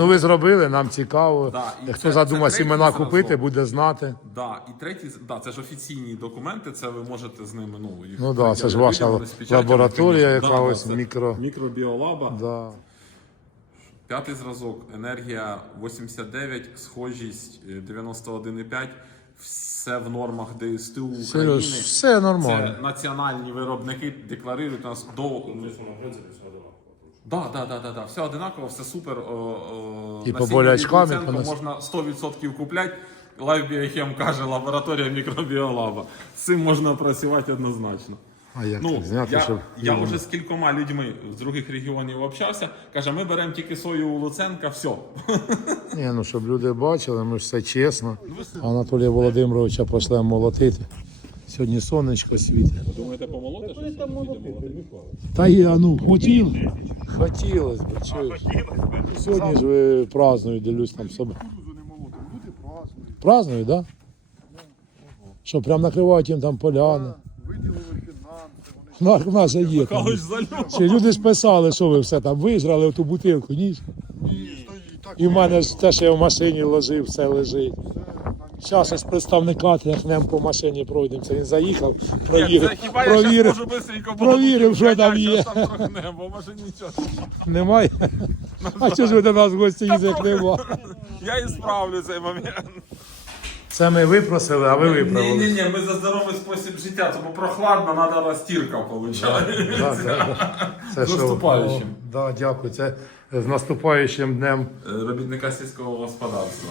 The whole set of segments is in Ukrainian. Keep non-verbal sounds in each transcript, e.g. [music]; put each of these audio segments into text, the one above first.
Ну ви зробили, нам цікаво. Да, і Хто це- задумав це третій сімена зразок. купити, буде знати. Да, і третій, да, це ж офіційні документи, це ви можете з ними, ну, їх Ну да, це ж ваша людям, з печатями, лабораторія конечно. яка Да, ось, це мікро- Мікробіолаба. Да. П'ятий зразок, енергія 89, схожість е, 91,5. Все в нормах ДСТУ України. Сереж, все нормально. Це національні виробники декларують нас до. Да, да, да, да, да. Все одинаково, все супер. О, о, І по насіння від по нас- можна 100% купляти. Лайфбіохем каже, лабораторія мікробіолаба. З цим можна працювати однозначно. А як Ну, так зняти, я, щоб я вже з кількома людьми з других регіонів общався. Каже, ми беремо тільки сою у Луценка, все. [laughs] Ні, ну щоб люди бачили, ми ж все чесно. Анатолія Володимировича пошлемо молотити. Сьогодні сонечко світить. Думаєте, помолоти? Та я, ну, хотіли. Хотілося б, чуєш. Сьогодні ж ви празднують, дивлюсь там собі. Празднують, так? Да? Що, прям накривають їм там поляни. Виділили фінанси, вони Ну, в нас є. Там. Ще люди ж писали, що ви все там вижрали в ту бутилку, ні? ні. І в мене ж те, що я в машині ложив, все лежить. Зараз із представника тряхнем по машині пройдемо. Це він заїхав, провірив, провірив. быстренько провірив, що там є. Бо може нічого. Немає. А чого ж ви до нас в гості їздите, як нема? Я і справлю цей момент. Це ми випросили, а ви виправили. Ні, ні, ні, ми за здоровий спосіб життя, тому прохладно, треба розтірка, виходить. Да, да, да. Це що? наступаючим. Да, дякую. Це з наступаючим днем. Робітника сільського господарства.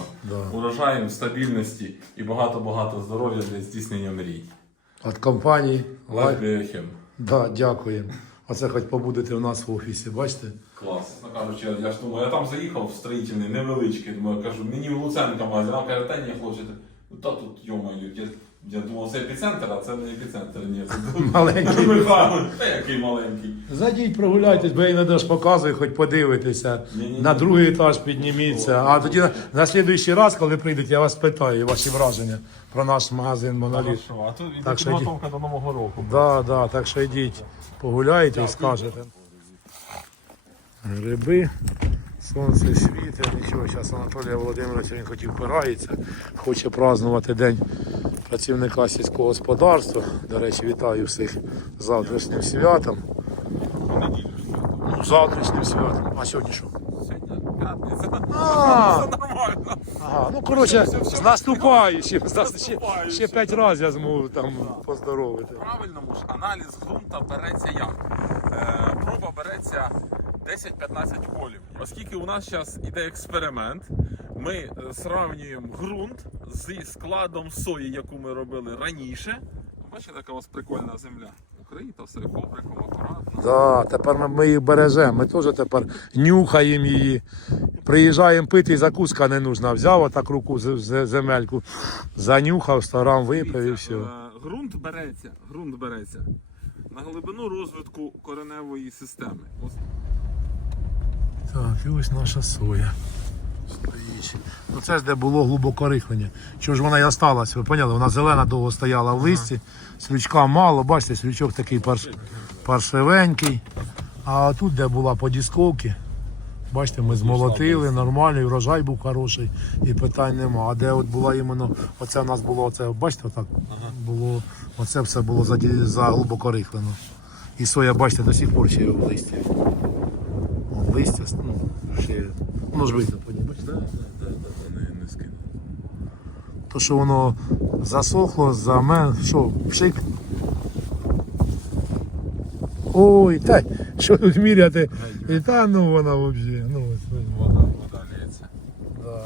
Урожаєм, стабільності і багато-багато здоров'я для здійснення мрій. Від компанії. Лайфбіохем. Да, дякуємо. Оце хоч побудете в нас в офісі, бачите? Клас. Ну кажучи, я, я ж думаю, я там заїхав в строїтельний, невеличкий. Думаю, кажу, мені в Луценка магазин, а каже, та ні, хлопці, ну та тут йомаю. Я, думав, це епіцентр, а це не епіцентр, ні. [laughs] Маленький. Та який маленький. Зайдіть, прогуляйтесь, бо я іноді ж показую, хоч подивитися. Ні-ні-ні. На другий етаж підніміться. А тоді на, на слідуючий раз, коли прийдете, я вас питаю ваші враження про наш магазин Моноліт. Хорошо, а тут Так що підготовка до Нового року. Да, да, так що йдіть, погуляйте і скажете. Гриби, сонце світить, нічого. Зараз Анатолія Володимировича він хотів впирається, хоче празднувати День працівника сільського господарства. До речі, вітаю всіх з завтрашнім святом. Ну, завтрашнім святом. А сьогодні що? А, ага, ну коротше, з наступаючим. Ще, п'ять разів я зможу там поздоровити. Правильному ж аналіз ґрунта береться як? Е, проба береться 10-15 колів. Оскільки у нас зараз іде експеримент, ми е, сравнюємо ґрунт зі складом сої, яку ми робили раніше. Бачите, яка у вас прикольна земля. Укрита, все ковриком, акуратно. Да, тепер ми- їх бережемо. Ми теж тепер нюхаємо її. Приїжджаємо пити, закуска не нужна. Взяв отак руку земельку, занюхав, старам випив і все. Ґрунт береться, ґрунт береться на глибину розвитку кореневої системи. Так, і ось наша соя. Стоїть. Ну це ж де було глибоко рихлення. Чого ж вона і осталась, ви поняли? Вона зелена довго стояла в листі, слючка мало, бачите, слючок такий парш... паршивенький. А тут, де була по дісковці, бачите, ми змолотили, нормальний, врожай був хороший і питань нема. А де от була іменно, оце в нас було, оце, бачите, отак було, оце все було за, за глибоко рихлено. І соя, бачите, до сих пор ще в листі. Листя, ну, ще, ну ж видно по ній, бачите? не, скину. То, що воно засохло, заме, що, пшик. Ой, та, що тут міряти? І та, ну вона взагалі, ну. Вода, вода лється. Да.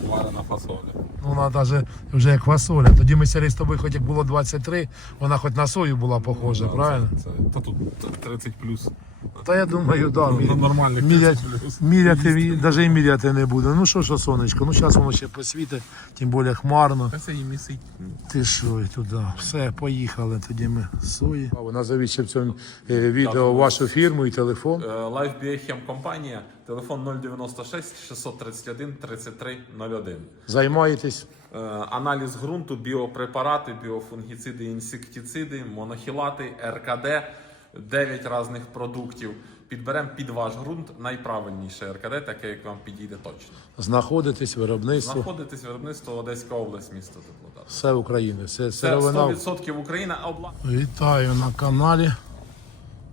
Як варена фасоля. Ну, вона навіть вже як фасоля. Тоді ми сірі з тобою, хоч як було 23, вона хоч на сою була похожа, правильно? Це, та тут 30 плюс. Та я думаю, да, Ну, нормальних мірять, 30 плюс. міряти, навіть і міряти не буде. Ну що, що сонечко, ну зараз воно ще посвітить, тим більше хмарно. Та це і місить. Ти що і туди? Все, поїхали тоді ми сої. Назовіть ще в цьому е, відео вашу фірму і телефон. Life Biochem компанія, телефон 096 631 33 01. Займаєтесь? Е, Аналіз ґрунту, біопрепарати, біофунгіциди, інсектициди, монохілати, РКД, 9 різних продуктів. підберемо під ваш ґрунт найправильніше РКД, таке, як вам підійде точно. Знаходитесь, виробництво, Знаходитесь виробництво Одеська область, місто Теплодар. все України, все сировина. 100% Україна, а обла... Вітаю на каналі.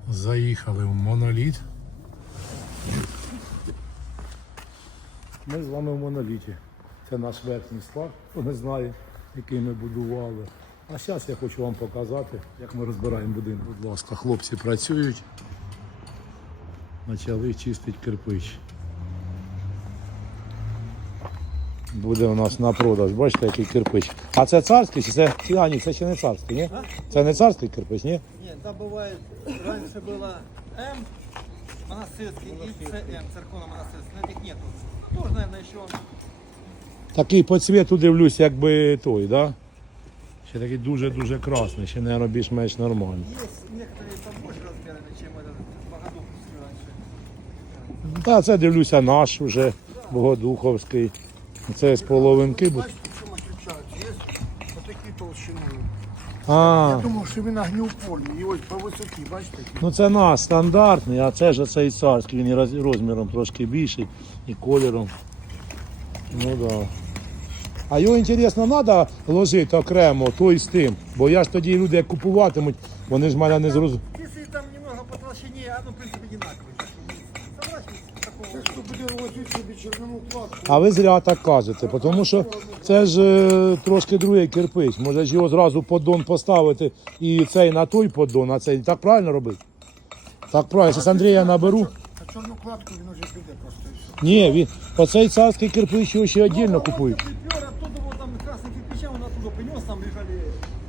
Заїхали в моноліт. Ми з вами в моноліті. Це наш верхній склад, хто не знає, який ми будували. А зараз я хочу вам показати, як ми розбираємо будинок. Будь ласка, хлопці працюють. Почали чистити кирпич. Буде у нас на продаж. Бачите, який кирпич. А це царський чи це. А, ні, це ще не царський, ні? Це не царський кирпич, ні? Нет, там бывает, раньше было М, монастырский, и ЦМ, церковно монастырский, но этих нету. Тоже, наверное, еще Такий по цвіту дивлюсь, якби той, да? Ще такий дуже-дуже красний, ще не більш-менш нормальний. есть некоторые побольше чем этот богодуховский. Та це дивлюся наш вже Богодуховський. Це з половинки. в отличаються? Є отакі толщиною. А, Я думав, що він огнеупольний. І ось по висоті, бачите? ну це наш стандартний, а це ж оцей царський, він і розміром трошки більший і кольором. Ну да. А його інтересно, треба ложити окремо той з тим. Бо я ж тоді люди як купуватимуть, вони ж мене не зрозуміють. Если там немного по в. Це буде ложити собі червону кладку. А ви зря так кажете, тому що це ж е, трошки другий кирпич. Може ж його зразу поддон поставити і цей на той поддон, а цей так правильно робити? Так правильно. Зараз Андрія наберу. А чорну кладку він уже піде просто. Ні, він оцей царський кирпич його ще віддільно купують.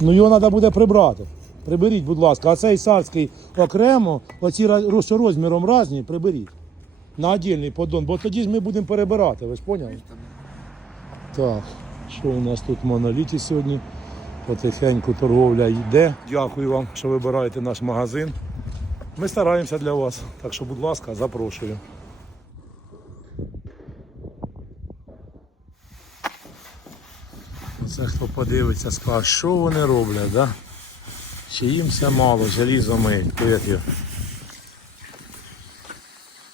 Ну його треба буде прибрати. Приберіть, будь ласка, а цей царський окремо, оці що розміром різні, приберіть. На віддільний поддон, бо тоді ж ми будемо перебирати, ви ж поняли? Так, що у нас тут в моноліті сьогодні? Потихеньку торговля йде. Дякую вам, що вибираєте наш магазин. Ми стараємося для вас. Так що, будь ласка, запрошую. Це хто подивиться, скаже, що вони роблять, да? Чи їм все мало, желізо миють. Привіт,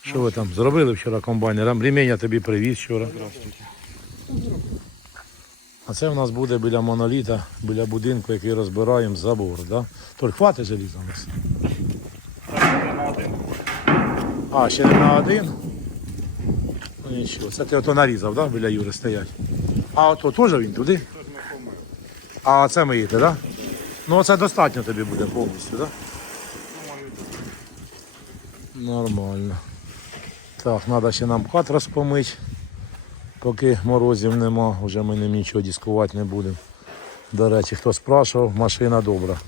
Що ви там зробили вчора комбайнером? Ремінь я тобі привіз вчора. А це в нас буде біля моноліта, біля будинку, який розбираємо забор. Да? Толь, хватить желіза у нас? А, ще не на один. Ну нічого. Це ти ото нарізав, да? біля Юри стоять. А ото теж він туди? А це миєте, так? Да? Ну це достатньо тобі буде повністю, так? Да? Нормально. Так, треба ще нам хат розпомити. Поки морозів нема, вже ми ним нічого дискувати не будемо. До речі, хто спрашував, машина добра.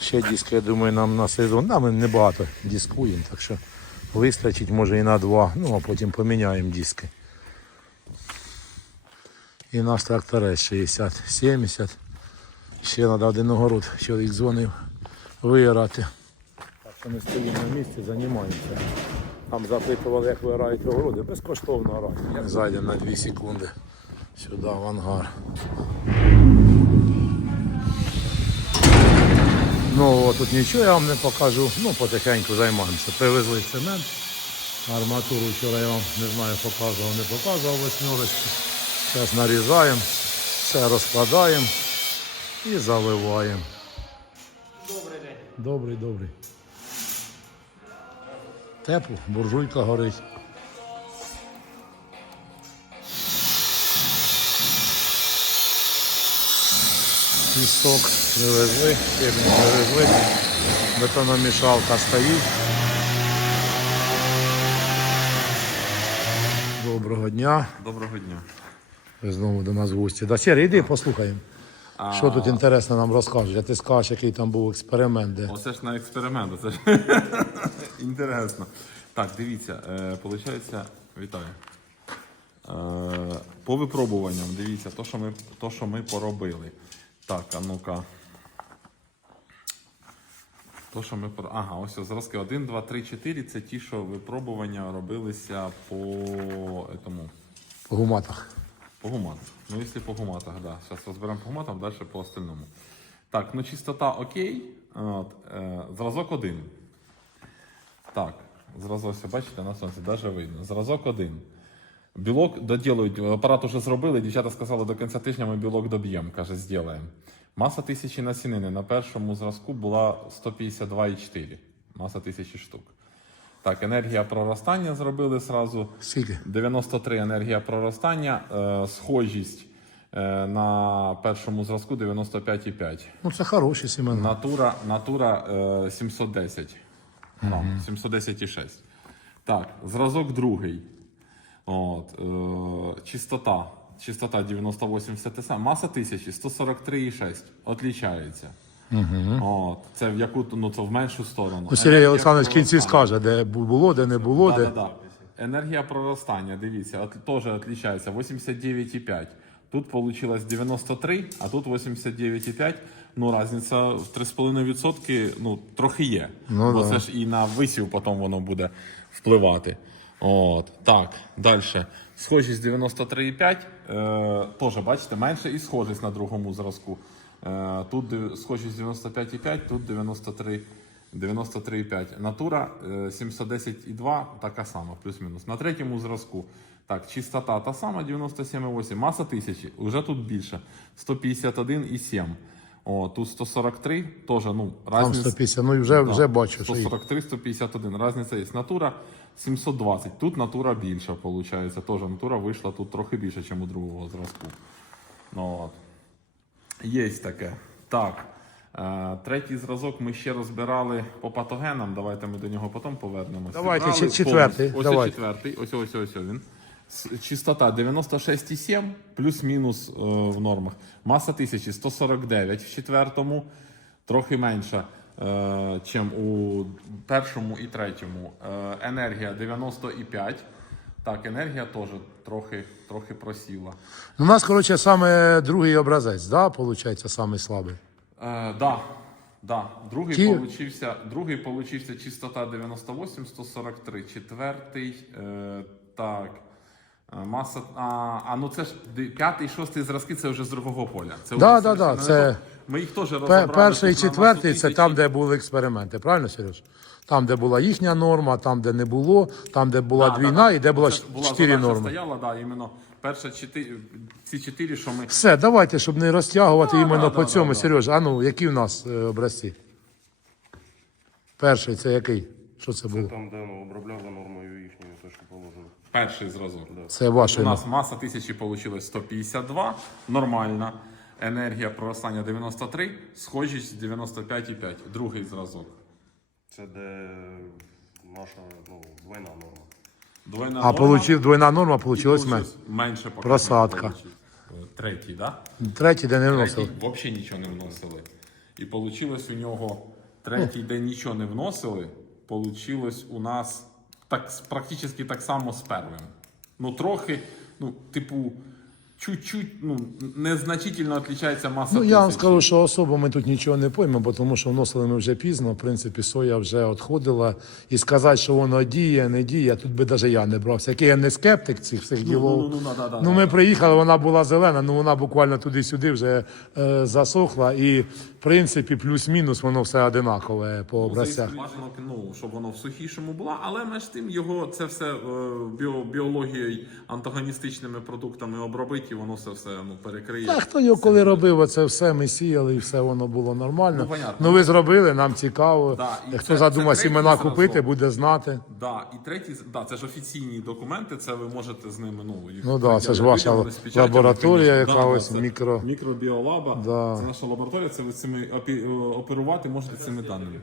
Ще диски, я думаю, нам на сезон. Да, ми небагато дискуємо, так що вистачить може і на два, ну а потім поміняємо диски. І наш тракторець 60-70. Ще треба один огород, чоловік дзвонив, виорати. Так що ми стоїмо на місці, займаємося. Там запитували, як ви огороди, безкоштовно. Ми зайдемо на 2 секунди сюди, в ангар. Ну, тут нічого я вам не покажу. Ну, потихеньку займаємося. Привезли цемент. Арматуру вчора я вам не знаю, показував, не показував восьмерочку. Зараз нарізаємо, все розкладаємо і заливаємо. Добрий день. Добрий, добрий. Тепло, буржуйка горить. Пісок привезли, щебінь привезли, бетономішалка стоїть. Доброго дня. Доброго дня. Знову до нас в гості. Да, Сергій, йди послухаємо. Що тут інтересно нам розкажеш? А ти скажеш, який там був експеримент, де Оце ж на експеримент, оце ж [laughs] інтересно. Так, дивіться, е, получається, вітаю. Е, по випробуванням, дивіться, то, що ми, то, що ми поробили. Так, а ну-ка. То, що ми Ага, ось зразки 1, 2, 3, 4 це ті, що випробування робилися по этому, по гуматах. По гуматах. Ну, якщо по гуматах, да. Зараз розберемо по гуматам, далі по остальному. Так, ну чистота окей. От, е, зразок один. Так, Зразок, бачите, на сонці, навіть видно. Зразок один. Білок доділують, апарат уже зробили, дівчата сказали, до кінця тижня ми білок доб'ємо, каже, зробимо. Маса тисячі насінини на першому зразку була 152,4. Маса тисячі штук. Так, енергія проростання зробили зразу. Скільки? 93 енергія проростання, е, схожість е, на першому зразку 95,5. Ну це хороші сімена. Натура, натура е, 710. Грам, 710,6. Так, зразок другий. От, е, чистота. Чистота 98 ТС. Маса 1000 143,6. Отлічається. От, це в яку ну, це в меншу сторону. Ну, Сергій Олександрович в кінці скаже, де було, де не було, Да, де. да, да. Енергія проростання, дивіться, от, теж відрізняється 89,5. Тут вийшло 93, а тут 89,5. Ну, різниця в 3,5% ну, трохи є. Ну, Бо да. це ж і на висів потім воно буде впливати. От, так, далі. Схожість 93,5. Е, теж, бачите, менше і схожість на другому зразку. Е, тут схожість 95,5, тут 93. 93,5. Натура е, 710,2, така сама, плюс-мінус. На третьому зразку. Так, чистота та сама 97,8. Маса 1000, вже тут більше. 151,7. О, тут 143, теж, ну, Там разниця. 150, ну вже, Да, вже бачу, 143, 151. Разниця є. Натура 720. Тут натура більша, виходить. Теж натура вийшла тут трохи більше, ніж у другого зразку. Ну, от. Є таке. Так. Е, третій зразок ми ще розбирали по патогенам. Давайте ми до нього потім повернемося. Давайте, Зібрали чи- четвертий. Ось давайте. четвертий. Ось ось ось він. Чистота 96,7 плюс-мінус е, в нормах. Маса 1000 149 в четвертому, трохи менша, е, чим у першому і третьому. Енергія 90,5. Так, енергія теж трохи, трохи просіла. У нас, коротше, саме другий образець, да, виходить, саме слабий. Е, да, да. Другий Ті- получився, другий получився чистота 98, 143. Четвертий, е, так. Е, Маса. А, а ну це ж п'ятий, шостий зразки це вже з другого поля. Це Да, вже да, да, це- Ми їх теж розібрали. Перший і четвертий це там, де були експерименти, правильно, Сереж? Там, де була їхня норма, там, де не було, там, де була Да, двійна да, да. і де Це була чотири норми. стояла, да, іменно перша чотири, ці чотири, що ми Все, давайте, щоб не розтягувати іменно да, по да, цьому. да. Сереж, а ну, які в нас е, образці? Перший це який? Що це було? Там, де ну, обробляли нормою їхньою, те, що положено. Перший зразок. Це У нас маса тисячі вийшло 152, нормальна. Енергія проростання 93, схожість 95,5. Другий зразок. Це де наша ну, двойна норма. Двойна А норма, получив двойна норма, получилось менше. менше показник Просадка. Третій, так? Да? Третій, де не вносили. Третій взагалі нічого не вносили. І вийшло у нього третій день нічого не вносили. Получилось у нас так, практично так само з первим. Ну, трохи, ну, типу, чуть-чуть, ну, незначительно відрізняється маса. Ну, я вам тисячі. скажу, що особо ми тут нічого не поймемо, тому що вносили ми вже пізно. В принципі, соя вже відходила. І сказати, що воно діє, не діє, тут би навіть я не брався. Який я не скептик цих всіх ділов. ну, ну, да, да, да, ну, ми да. приїхали, вона була зелена, ну вона буквально туди-сюди вже е, засохла. І, в принципі, плюс-мінус воно все одинакове по Ну, за бажано, ну, щоб воно в сухішому було, але між тим його це все е, біо, біологією, антагоністичними продуктами обробити, і воно все все ну, перекриє. А хто його коли робив, оце все ми сіяли і все воно було нормально. Ну, понятно. Ну ви зробили, нам цікаво. Да, і Хто це- задумав це сімена третій купити, зразок. буде знати. Да, і третій, да, це ж офіційні документи, це ви можете з ними. Ну, їх Ну да, це ж ваша вони з печатями, лабораторія яка Да, ось, це мікро- Мікробіолаба. Да. Це наша лабораторія, це ви цими опі- е, оперувати можете цими даними.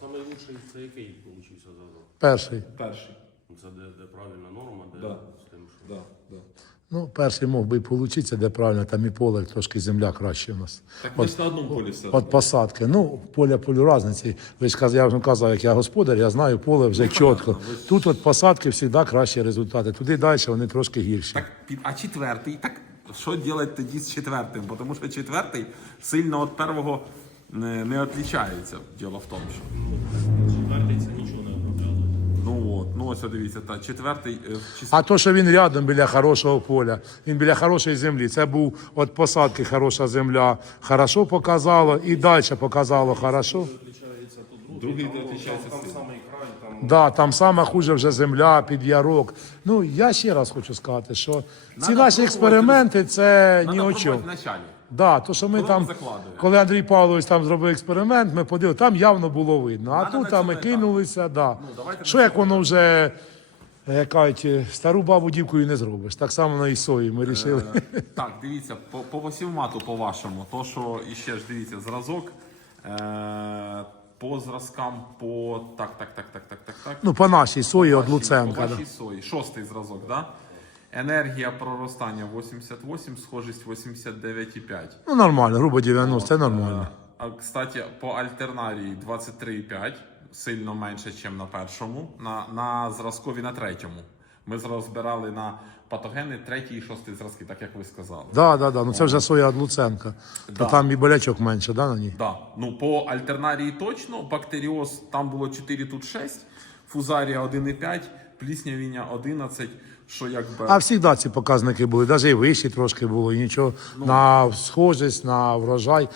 Саме лучший це який получився зразок? Перший. Перший. Це де, де правильна норма, де Да. з тим, що Да, да. Ну, перший мог би і получитися, де правильно, там і поле трошки земля краще у нас. Так ми ж на одному полі все. От посадки. Ну, поля полю різниці. Ви ж каз- я вже казав, як я господар, я знаю поле Ну, вже чітко. Тут от посадки завжди кращі результати. Туди далі вони трошки гірші. Так, під- а четвертий, так що робити тоді з четвертим? Бо Тому що четвертий сильно від першого не, не відрізняється. Діло в тому, що. четвертий це нічого не. Ну от, ну ось дивіться, та четвертий е, А то, що він рядом біля хорошого поля, він біля хорошої землі. Це був від посадки хороша земля, хорошо показало, і далі показало хорошо. Другий сильно. край, там Да, там саме хуже вже земля під ярок. Ну я ще раз хочу сказати, що ці Надо наші експерименти це ні Надо о пробувати чому. вначалі. Да, то, що ми Коли там, ми закладуємо. коли Андрій Павлович там зробив експеримент, ми подивилися, там явно було видно. А Надо тут там ми етапі. кинулися, да. Ну, давайте що як воно вже, як кажуть, стару бабу дівкою не зробиш. Так само на і сої ми вирішили. Е, [laughs] Так, дивіться, по, по восівмату по-вашому, то що іще ж дивіться, зразок. Е, по зразкам по. Так, так, так, так, так, так, так. Ну, по нашій сої від По Луценка. Да. вашій сої. Шостий зразок, да? Енергія проростання 88, схожість 89,5. Ну, нормально, грубо 90, це нормально. Е, А, кстати, по альтернарії 23,5, сильно менше, ніж на першому. На, на зразкові на третьому. Ми зараз збирали на патогени третій і шостий зразки, так як ви сказали. Да, да, да. Ну це вже від Луценка. То Да. там і болячок менше, да, на ній? Да. Ну, по альтернарії точно, бактеріоз там було 4, тут 6, фузарія 1,5, пліснявіння 11, що якби. А завжди ці показники були, навіть і вищі трошки було, і нічого. Ну. на схожість, на врожай,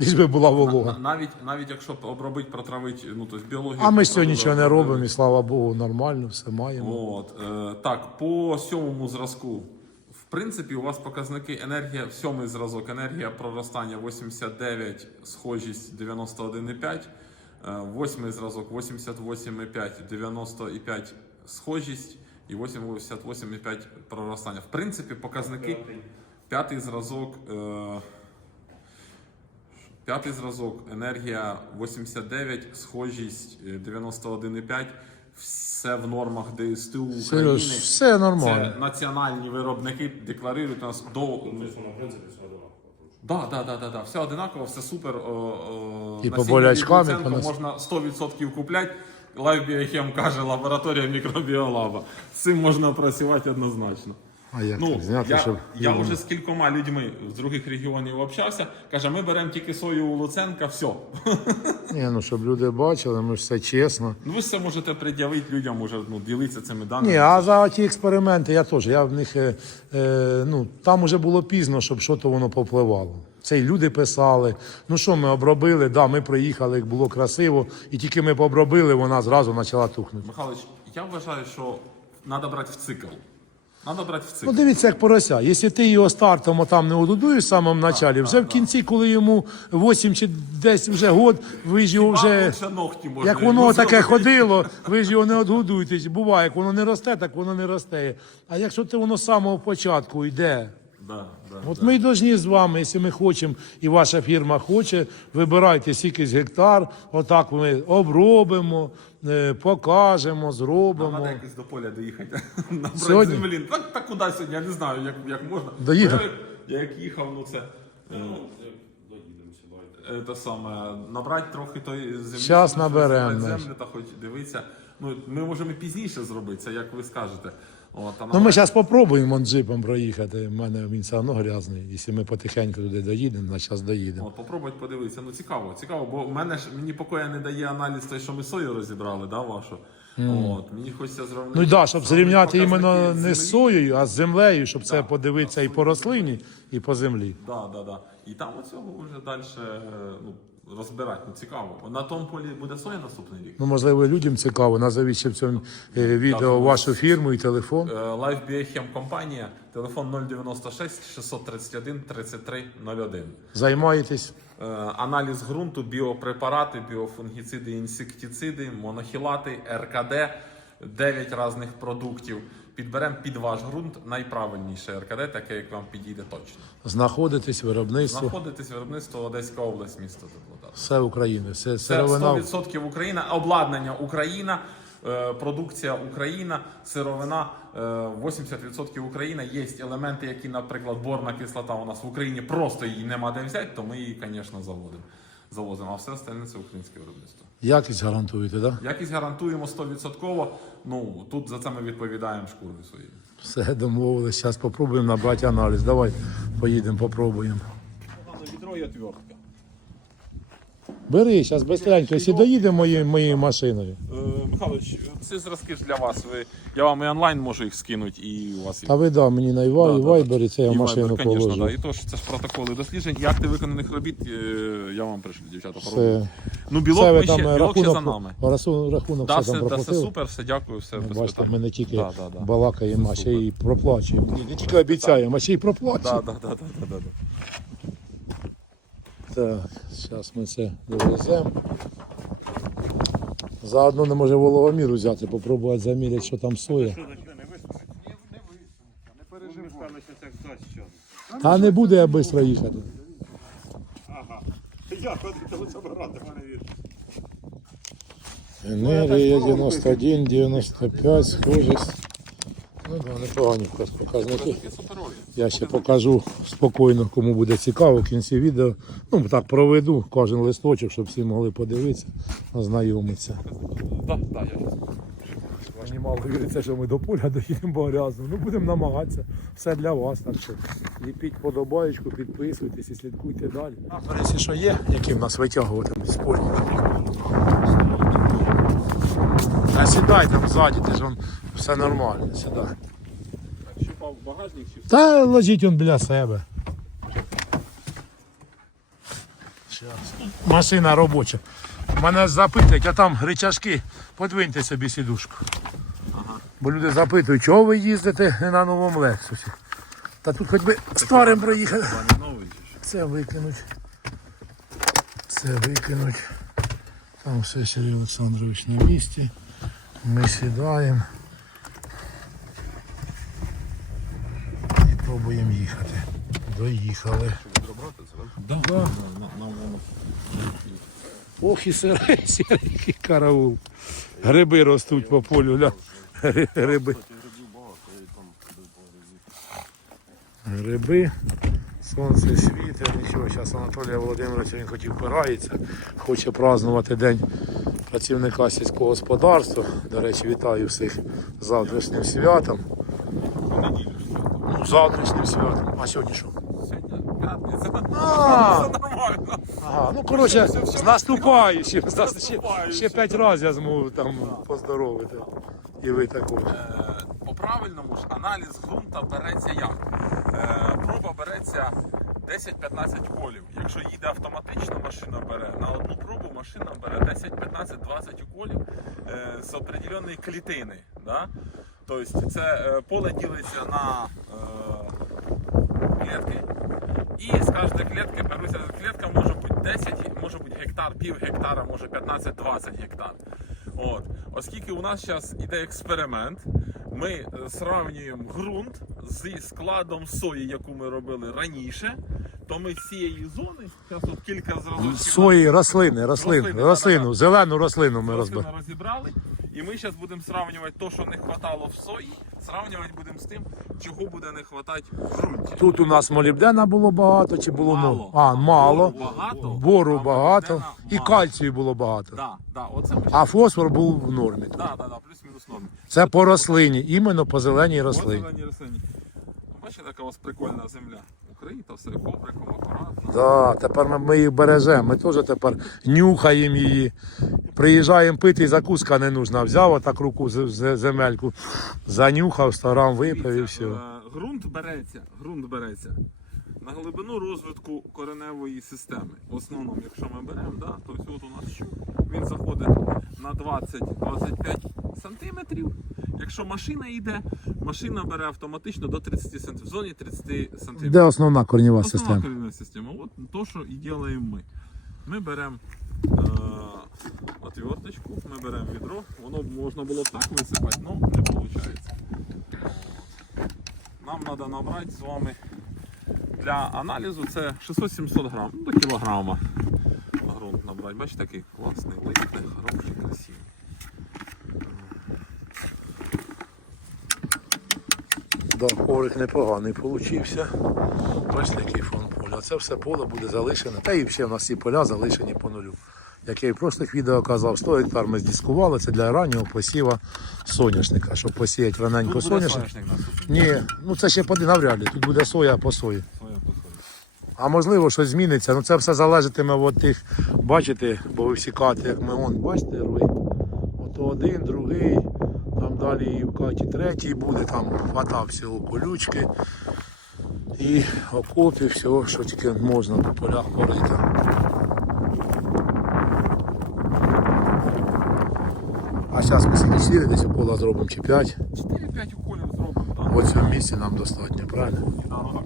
ліж би була волога. Навіть, навіть якщо обробити, протравити, ну, тобто біологію. А ми з цього нічого не робимо, і слава Богу, нормально, все маємо. От, е, так, по сьомому зразку. В принципі, у вас показники енергія, сьомий зразок, енергія проростання 89, схожість 91,5. Е, восьмий зразок 88,5, 95 схожість і 88,5 проростання. В принципі, показники. П'ятий зразок. Е, П'ятий зразок, енергія 89, схожість е, 91,5. Все в нормах ДСТУ України. Все нормально. Це національні виробники декларують у нас до. тобто, в принципі, все одинаково. Да, да, да, да, да. Все одинаково, все супер. О, о, І по болячкам, і по нас- можна 100% купляти. Live Biochem каже, лабораторія мікробіолаба. З цим можна працювати однозначно. А як Ну, зняти, я, щоб я вже з кількома людьми з других регіонів общався. Каже, ми беремо тільки сою у Луценка, все. [laughs] Ні, ну щоб люди бачили, ми ж все чесно. Ну, ви це можете пред'явити людям, уже ну, ділитися цими даними. Ні, а за ті експерименти я теж. Я в них е, е, ну там уже було пізно, щоб що то воно попливало. Це і люди писали. Ну що ми обробили? Да, ми приїхали, як було красиво, і тільки ми пообробили, вона зразу почала тухнути. Михайлович, я вважаю, що треба брати в цикл. Треба брати в цикл. Ну дивіться, як порося. Якщо ти його стартом там не одудуєш в самому началі, вже в кінці, коли йому 8 чи десь вже год, ви ж його вже. Лучше ногті можна Як воно таке ходило, ви ж його не одгодуєте. Буває, як воно не росте, так воно не росте. А якщо ти воно з самого початку йде, Да, да. от ми й повинні з вами, якщо ми хочемо, і ваша фірма хоче, вибирайте скількись гектар, отак ми обробимо, е, покажемо, зробимо. треба якось до поля доїхати. [laughs] Набрати Сьогодні? землі. Так, так куди сьогодні? Я не знаю, як, як можна. Доїдемо. Я, як- їхав, ну це. е, е, Те саме, набрати трохи той землі. Щас щоб наберемо, зібрати. Землю та хоч дивитися. Ну, ми можемо і пізніше зробити це, як ви скажете. От, а Ну, ми зараз спробуємо джипом проїхати. У мене він все одно грязний. Якщо ми потихеньку туди доїдемо, на час доїдемо. От, попробувати подивитися. Ну цікаво, цікаво, бо в мене ж мені покоя не дає аналіз той, що ми сою розібрали, да, вашу. От, мені хочеться зрівняти. Ну і да, щоб зрівняти іменно не з соєю, а з землею, щоб це подивитися і по рослині, і по землі. Да, да, да. І там оцього вже далі ну, розбирати. Ну, цікаво. На тому полі буде соя наступний рік. Ну, можливо, людям цікаво. Назовіть ще в цьому е, відео вашу фірму і телефон. Е, Live Biochem компанія, телефон 096 631 33 01. Займаєтесь. Е, Аналіз ґрунту, біопрепарати, біофунгіциди, інсектициди, монохілати, РКД, 9 різних продуктів. Підберемо під ваш ґрунт найправильніше РКД, таке, як вам підійде точно. Знаходитесь, виробництво. Знаходитесь виробництво Одеська область, місто Теплодар. Все Україна. Все сировина. 100% Україна, обладнання Україна, е, продукція Україна, сировина е, 80% Україна. Є елементи, які, наприклад, борна кислота у нас в Україні просто її нема де взяти, то ми її, звісно, заводимо. Завозимо, а все остальне це українське виробництво. Якість гарантуєте, так? Да? Якість гарантуємо 100%. Ну тут за це ми відповідаємо шкурою своєю. Все домовились. Зараз спробуємо набрати аналіз. Давай поїдемо, попробуємо. Відро і отвертка. Бери, зараз быстренько, якщо доїдемо моєю, моєю машиною. Е, Михайлович, ці зразки ж для вас. Ви, я вам і онлайн можу їх скинути, і у вас їх. Та ви да, мені на Івай, да, да. Вайбері це я І машину Viber, конечно, положу. да. І то, що це ж протоколи досліджень. І акти виконаних робіт е, я вам пришлю, дівчата, пороблю. Ну, білок, все ви ми ще, там білок ще за нами. рахунок, рахунок Да, все все, там да, все супер, все дякую, все без Бачите, питань. ми не тільки Да, да, да. балакаємо, а ще й проплачуємо. Не тільки обіцяємо, а ще й проплачуємо. Да, да, да, да, да, да. Так, зараз ми це довеземо. Заодно не може вологомір взяти, попробувати заміряти, що там соя. Та не буде я швидко їхати. [laughs] Енергія 91, 95, схожість. Ну да, непогані показники. Я ще покажу спокійно, кому буде цікаво в кінці відео. Ну так проведу кожен листочок, щоб всі могли подивитися, ознайомитися. Мені мало віриться, що ми до поля доїдемо бо грязно. Ну будемо намагатися. Все для вас. Так що ліпіть подобаєчку, підписуйтесь і слідкуйте далі. А, що є, які в нас витягувати з поля. Та сідай там ззаді, ти ж вон все нормально, сідай. Так, щупав багажник чи все? Та ложіть он біля себе. Щас. Машина робоча. Мене запитують, а там рычажки, подвиньте собі сідушку. Бо люди запитують, чого ви їздите не на новому Лексусі. Та тут хоч би старим проїхати. Пані новий чи що? Це викинуть. Це викинуть. Там все Сергій Олександрович на місці. Ми сідаємо. І пробуємо їхати. Доїхали. Да, да. Ох і сирий, сірий караул. Гриби ростуть по полю, ля. Гри- Гриби. Гриби. Сонце світить, нічого. Зараз Анатолія Володимировича він хоч і впирається, хоче празднувати День працівника сільського господарства. До речі, вітаю всіх з завтрашнім святом. Ну, завтрашнім святом. А сьогодні що? А. Ага, ну коротше, з наступаючим. Ще, ще п'ять разів я зможу там поздоровити. І ви також. Е, По правильному ж аналіз ґрунта береться як? Е, Проба береться 10-15 колів. Якщо їде автоматично, машина бере на одну пробу машина бере 10, 15, 20 уколів е, з определеної клітини. Да? Тобто це е, поле ділиться на е, клітки. І з кожної клітки беруться. Клітка може бути 10, може бути гектар, пів гектара, може 15-20 гектар. От. Оскільки у нас зараз іде експеримент, ми сравнюємо ґрунт зі складом сої, яку ми робили раніше, то ми з цієї зони, зараз от кілька зразочків Свої рослини, рослин, Рослини, рослину, да-да. зелену рослину ми розбили. розібрали. І ми зараз будемо сравнювати те, що не вистачало в сої, сравнювати будемо з тим, чого буде не вистачати в ґрунті. Тут у нас молібдена було багато чи було Мало. ну? А, мало. Бору багато, Бору багато. І мало. кальцію було багато. Да, да, оце ми А фосфор був в нормі. тут. да, да, да, плюс-мінус норм. Це по рослині, іменно по зеленій рослині. зелені рослині. Бачите, яка у вас прикольна земля. Укрита, все ковриком, акуратно. Да, тепер ми їх бережемо. Ми теж тепер нюхаємо її. Приїжджаємо пити, і закуска не нужна. Взяв отак руку з- з- земельку, занюхав, 100 грам випив і все. Е, Ґрунт береться, ґрунт береться на глибину розвитку кореневої системи. В основному, якщо ми беремо, да, то ось от у нас щуп, він заходить на 20-25 сантиметрів. Якщо машина йде, машина бере автоматично до 30 сантиметрів, в зоні 30 сантиметрів. Де основна Основна система? коренева система. От то, що і робимо ми. Ми беремо е, отверточку, ми беремо відро, воно б можна було так висипати, але не виходить. Нам треба набрати з вами для аналізу це 600-700 грам, до кілограма грунт набрати. Бачите, такий класний литний, хороший, красивий. Да, коврик непоганий получився. Бачите, який фон поля. Це все поле буде залишене. Та і ще в нас ці поля залишені по нулю. Як я і в прошлих відео казав, 100 гектар ми здискували, це для раннього посіва соняшника. Щоб посіяти раненько Тут буде соняшник. соняшник. Ні, ну це ще поди навряд ли. Тут буде соя по сої. А можливо, щось зміниться. Ну це все залежатиме від тих, бачите, бо ви всі кати, як ми он, бачите, рви. Ото один, другий, там далі і в каті третій буде, там хватав всього колючки і окопів, всього, що тільки можна по полях порити. Зараз ми скільки 4 десь укола зробимо чи 5. 4-5 уколів зробимо. Так. В цьому місці нам достатньо, правильно?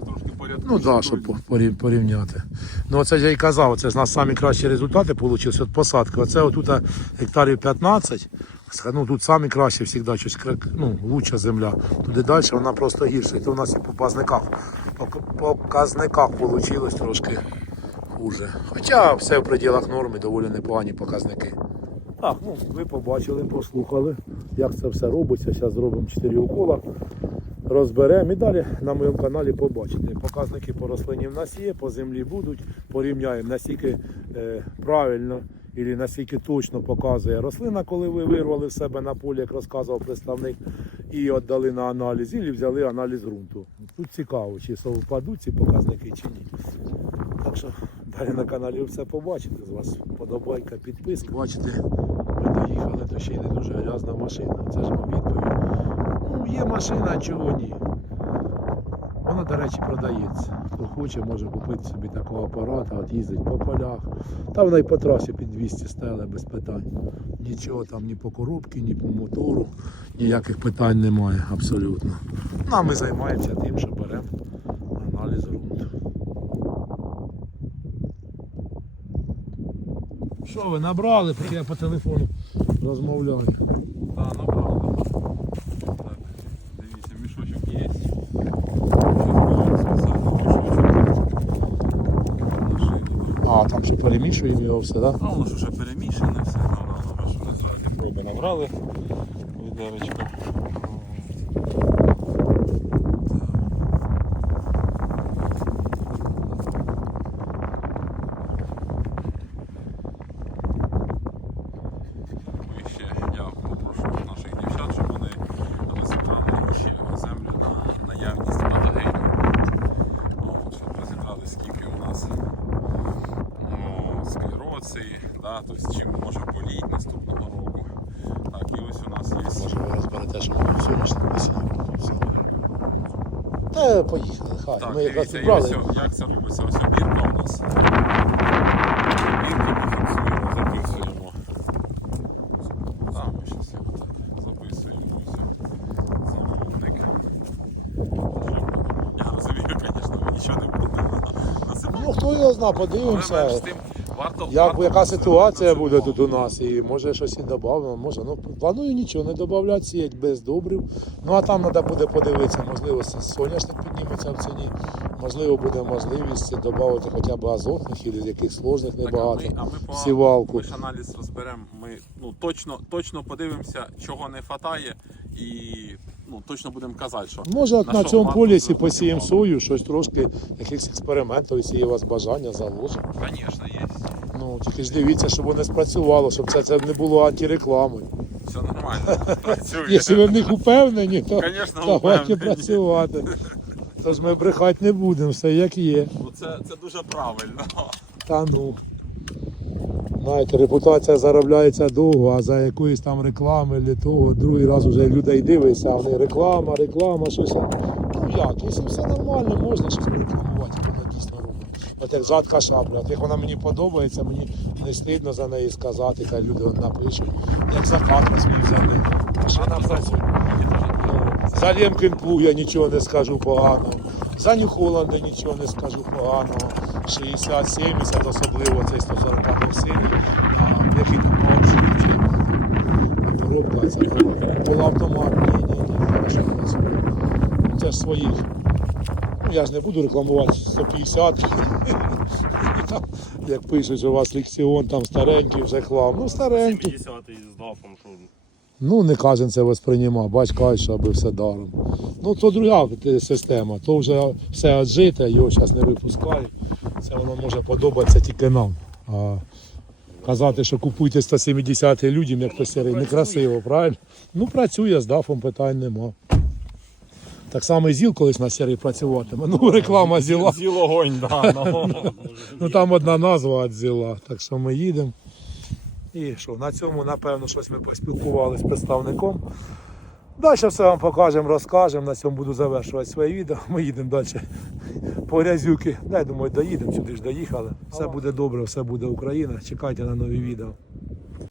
Трошки порядку. Ну так, щоб порів- порівняти. Ну оце я і казав, це у нас самі кращі результати вийшли від посадки. Оце отут гектарів 15. Ну тут самі кращі завжди щось кра- ну, лучша земля. Туди далі вона просто гірша. І то у нас і по показниках. По по показниках вийшло трошки хуже. Хоча все в пределах норми, доволі непогані показники. Так, ну ви побачили, послухали, як це все робиться. Зараз зробимо 4 укола розберемо і далі на моєму каналі побачите. Показники по рослині в нас є, по землі будуть. Порівняємо, наскільки е, правильно і наскільки точно показує рослина, коли ви вирвали в себе на полі, як розказував представник, і віддали на аналіз, і взяли аналіз ґрунту. Тут цікаво, чи совпадуть ці показники, чи ні. Так що далі на каналі все побачите. З вас подобайка, підписка. Бачите, ми доїхали, то ще й не дуже грязна машина. Це ж вам відповідь. Ну, є машина, чого ні. Вона, до речі, продається. Хто хоче, може купити собі такого апарата, от їздить по полях. Та вона й по трасі під 200 стеле без питань. Нічого там ні по коробці, ні по мотору, ніяких питань немає абсолютно. Ну, а ми займаємося тим, що беремо аналіз ґрунту. Що ви набрали, поки я по телефону розмовляю. Так, набрав. Так, дивіться, мішочок є. А, там ще перемішуємо його все, так? А воно ж вже перемішане все. Ну, ну, ну, що ми проби набрали. І ще я попрошу наших дівчат, щоб вони розібрали ще землю на наявність патогенів. От, Щоб розібрали, скільки у нас ну, склероції, да, тобто чим може боліти наступного року. Так, і ось у нас є. Може ви розберете, що ми соняшник посіяли. Та поїхали, хай. Так, ми якраз дивіться, і ось, як це робиться? Ось бірка у нас. Бірки ми фіксуємо, записуємо. Там ми щось його так записуємо. Ось. Замовник. Я розумію, [laughs] звісно, ви нічого не будете насипати. Ну хто його зна, Але подивимося. з тим, варто, Як, варто яка ситуація буде тут у нас, і може щось і додамо, може. Ну, планую нічого не додати, сіять без добрив. Ну а там треба буде подивитися, можливо, соняшник підніметься в ціні, можливо, буде можливість додати хоча б азотних і яких сложних Так, а небагато. ми, а ми сівалку. Ми ж аналіз розберемо. Ми ну точно, точно подивимося, чого не вистачає, і ну точно будемо казати, що Може, на на цьому полісі посіємо сою, щось трошки, якихось експериментів, якщо є у вас бажання, заложимо. Звісно, є. Ну, тільки ж дивіться, щоб воно не спрацювало, щоб це, це не було антирекламою. Все нормально. [laughs] Працює. Якщо ви в них упевнені, то Конечно, давайте впевнені. працювати. Тож ми брехати не будемо, все як є. Ну, Це, це дуже правильно. Та ну. Знаєте, репутація заробляється довго, а за якоїсь там реклами для того, другий раз вже людей дивишся, а вони реклама, реклама, щось. Ну як, якщо все нормально, можна щось рекламувати. От як жатка шабля, от як вона мені подобається, мені не стидно за неї сказати, хай люди напишуть. Як закатка свій за неї. Машина працює. За Лємкін плуг я нічого не скажу поганого. За Нью-Холланда нічого не скажу поганого. 60-70, особливо цей 140 силі. Який там паучі Коробка ця полуавтомат. Ні, ні, ні, хорошо працює. Це ж своїх. Я ж не буду рекламувати 150. Як пишуть, що у вас лексіон там старенький вже хлам. Ну старенький. 50-й з дафом, то Ну, не кожен це восприймав, бач, каже, що аби все даром. Ну, то друга система, то вже все віджите, його зараз не випускають. Це воно може подобатися тільки нам. А казати, що купуйте 170 людям, як то сірий, некрасиво, правильно? Ну, працює з дафом, питань нема. Так само і ЗІЛ колись на сірі працюватиме. Ну, реклама ЗІЛа. Зіл огонь, да. [laughs] ну. Ну там одна назва від ЗІЛа. Так що ми їдемо. І що, на цьому, напевно, щось ми поспілкувалися з представником. Далі все вам покажемо, розкажемо. На цьому буду завершувати своє відео. Ми їдемо далі по грязюки. Да, я думаю, доїдемо, сюди ж доїхали. Все буде добре, все буде Україна. Чекайте на нові відео.